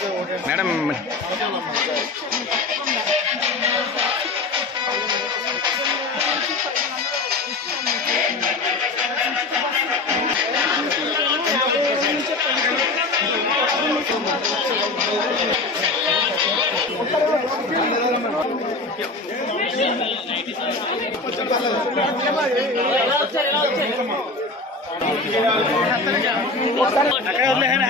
Madam అక్కడ వదిలేయండి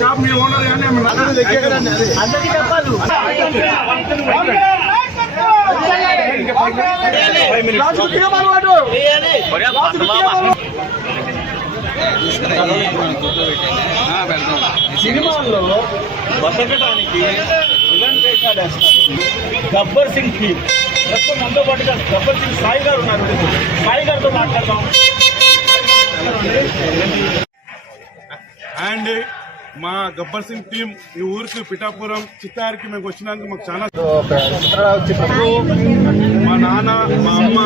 shop మీ owner కానీ ఆమె నన్ను దగ్గరండి అది. సినిమాల్లో బతకడానికి గబ్బర్ సింగ్కి ప్రస్తుతం మనతో పాటుగా గబ్బర్ సింగ్ సాయి గారు ఉన్నారు. సాయి గారితో మాట్లాడదాం. మా గబ్బర్ సింగ్ టీం ఈ ఊరికి పిఠాపురం చిత్తారికి మేము వచ్చినందుకు మాకు చాలా మా నాన్న మా అమ్మ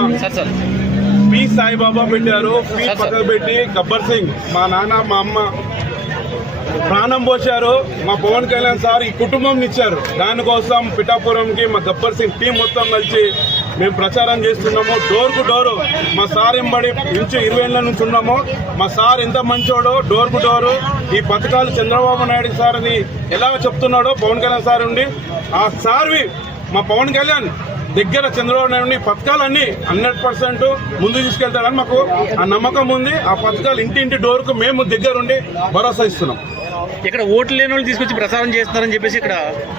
పి సాయిబాబా పెట్టారు. పి పక్కకు పెట్టి గబ్బర్ సింగ్ మా నాన్న మా అమ్మ ప్రాణం పోశారు. మా పవన్ కళ్యాణ్ సార్ ఈ కుటుంబం ఇచ్చారు దానికోసం పిఠాపురంకి మా గబ్బర్ సింగ్ టీం మొత్తం కలిసి మేము ప్రచారం చేస్తున్నాము. డోర్కు మా సార్ ఎంబడి ఇంచు ఇరవై ఏళ్ళ నుంచి ఉన్నాము. మా సార్ ఎంత మంచోడో డోర్కు ఈ పథకాలు చంద్రబాబు నాయుడు సార్ అని ఎలా చెప్తున్నాడో పవన్ కళ్యాణ్ సార్ ఉండి ఆ సార్వి మా పవన్ కళ్యాణ్ దగ్గర చంద్రబాబు నాయుడు పథకాలన్నీ హండ్రెడ్ పర్సెంట్ ముందు తీసుకెళ్తాడని మాకు ఆ నమ్మకం ఉంది. ఆ పథకాలు ఇంటింటి డోర్కు మేము దగ్గరుండి భరోసా ఇస్తున్నాం. ఇక్కడ ఓట్లు లేని వాళ్ళు తీసుకొచ్చి ప్రసారం చేస్తున్నారని చెప్పేసి ఇక్కడ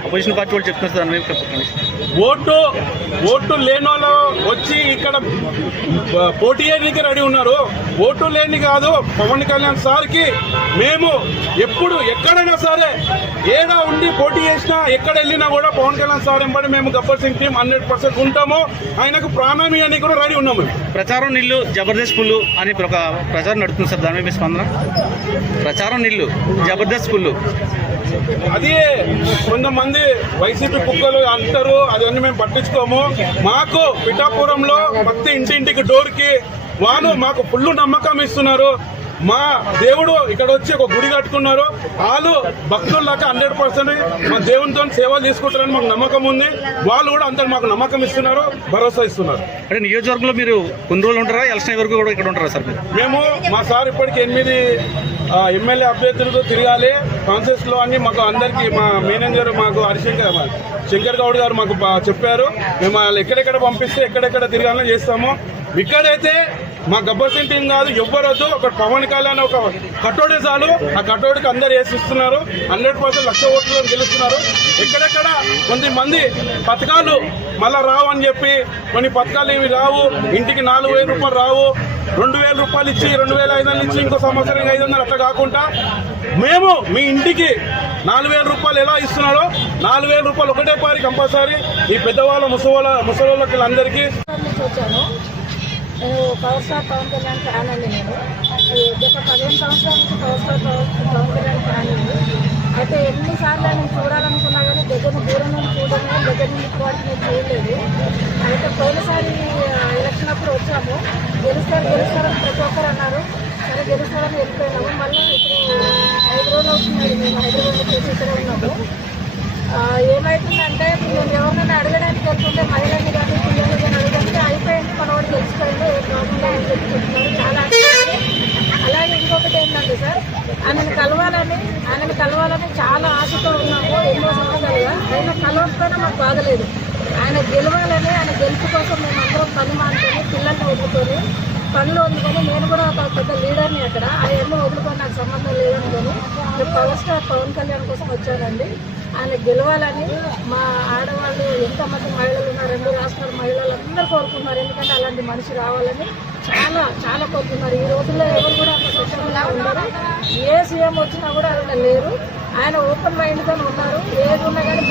అపోజిషన్ పార్టీ వాళ్ళు చెప్తున్నారు సార్ మీరు చెప్పండి. ఓటు ఓటు లేని వాళ్ళు వచ్చి ఇక్కడ పోటీ చేయడానికి రెడీ ఉన్నారు. ఓటు లేని కాదు పవన్ కళ్యాణ్ సార్కి మేము ఎప్పుడు ఎక్కడైనా సరే ఏడా ఉండి పోటీ చేసినా ఎక్కడ వెళ్ళినా కూడా పవన్ కళ్యాణ్ సార్ ఎంబడి మేము Gabbar Singh team hundred percent ఉంటాము. ఆయనకు ప్రాణం ఇవ్వడానికి కూడా రెడీ ఉన్నాము ప్రచారం నిల్లు జబర్దస్త్ పుల్లు అని ఒక ప్రచారం నడుస్తుంది సార్ దాని మీద స్పందన? ప్రచారం నిల్లు జబర్దస్త్ పుల్లు అది కొంతమంది వైసీపీ కుక్కలు అంటారు అదన్నీ మేము పట్టించుకోము. మాకు పిఠాపురంలో ప్రతి ఇంటింటికి డోర్కి వాళ్ళు మాకు ఫుల్ నమ్మకం ఇస్తున్నారు. మా దేవుడు ఇక్కడ వచ్చి ఒక గుడి కట్టుకున్నారు. వాళ్ళు భక్తుల్లాగా హండ్రెడ్ పర్సెంట్ మా దేవునితో సేవలు తీసుకుంటారని మాకు నమ్మకం ఉంది. వాళ్ళు కూడా అంత మాకు నమ్మకం ఇస్తున్నారు భరోసా ఇస్తున్నారు. అంటే నియోజకవర్గంలో మీరు కొన్ని రోజులు ఉంటారా? ఎలక్షన్ వరకు కూడా ఇక్కడ ఉంటారా సార్ మేము మా సార్ ఇప్పటికి ఎనిమిది ఎమ్మెల్యే అభ్యర్థులతో తిరగాలి. కాన్సెస్లో అన్ని మాకు అందరికి మా మేనేజర్ మాకు హరిశంకర్ శంకర్ గౌడ్ గారు మాకు చెప్పారు. మేము వాళ్ళు ఎక్కడెక్కడ పంపిస్తే ఎక్కడెక్కడ తిరగాలని చేస్తాము. ఇక్కడైతే మా గబ్బర్ సింగ్ టీం కాదు ఎవ్వరొద్దు ఒక పవన్ కళ్యాణ్ ఒక కట్టోడే చాలు. ఆ కట్టోడికి అందరు వేసిస్తున్నారు. హండ్రెడ్ పర్సెంట్ లక్ష ఓట్లు గెలుస్తున్నారు. ఎక్కడెక్కడ కొంతమంది పథకాలు మళ్ళా రావు అని చెప్పి కొన్ని పథకాలు ఇవి రావు. ఇంటికి నాలుగు వేల రూపాయలు రావు. రెండు వేల రూపాయలు ఇచ్చి రెండు వేల ఐదు వందలు ఇచ్చి ఇంకో సంవత్సరం ఐదు వందలు అట్లా కాకుండా మేము మీ ఇంటికి నాలుగు వేల రూపాయలు ఎలా ఇస్తున్నాడో నాలుగు వేల రూపాయలు ఒకటే పారి కంపల్సరీ ఈ పెద్దవాళ్ళ ముసవాళ్ళ ముసలోళ్ళకి అందరికీ. నుంచి వచ్చాను. నేను power star Pawan Kalyan fan అండి నేను. గత పదిహేను సంవత్సరాల నుంచి power star Pawan Kalyan fan అండి. అయితే ఎన్నిసార్లు నేను చూడాలనుకున్నా కానీ దగ్గర దూరం నుండి చూడడం దగ్గర నుండి వాటిని నేను చూడలేదు అయితే పోయినసారి ఎలక్షన్ అప్పుడు వచ్చాము. గెలుస్తారు గెలుస్తారని ప్రతి ఒక్కరు అన్నారు. సరే గెలుస్తారని వెళ్ళిపోయినాము. మళ్ళీ ఇప్పుడు ఐదు రోజులు మేము హైదరాబాద్ వచ్చేసి ఇక్కడ ఉన్నాము. ఏమవుతుందంటే ఏమైతుందంటే నేను ఎవరినైనా అడగడానికి వెళ్తుంటే మహిళని కానీ చెప్తున్నారు చాలా అలాగే ఇంకొకటి ఏంటంటే సార్ ఆయనను కలవాలని ఆయనను కలవాలని చాలా ఆశతో ఉన్నాము ఎన్నో సంవత్సరాలుగా. ఆయన కలవకపోయినా మాకు బాగలేదు ఆయన గెలవాలని ఆయన గెలుపు కోసం మేము అందరం పని మానుకొని పిల్లల్ని వదులుకొని పనులు వదులుకొని నేను కూడా ఒక పెద్ద లీడర్ని అక్కడ. అవన్నీ వదులుకొని నాకు సంబంధం లేదనుకొని నేను పవర్ స్టార్ పవన్ కళ్యాణ్ కోసం వచ్చానండి. ఆయన గెలవాలని మా ఆడవాళ్ళు ఎంతమంది మహిళలు ఉన్నారు రెండు రాష్ట్రాల మహిళలు అందరూ కోరుకున్నారు ఎందుకంటే అలాంటి మనిషి రావాలని చాలా కొద్ది మరి ఈ రోజుల్లో ఎవరు కూడా అంత స్వచ్ఛంగా ఉండరు. ఏ సీఎం వచ్చినా కూడా అక్కడ లేరు. ఆయన ఓపెన్ మైండ్తో ఉన్నారు. ఏది ఉన్నా కానీ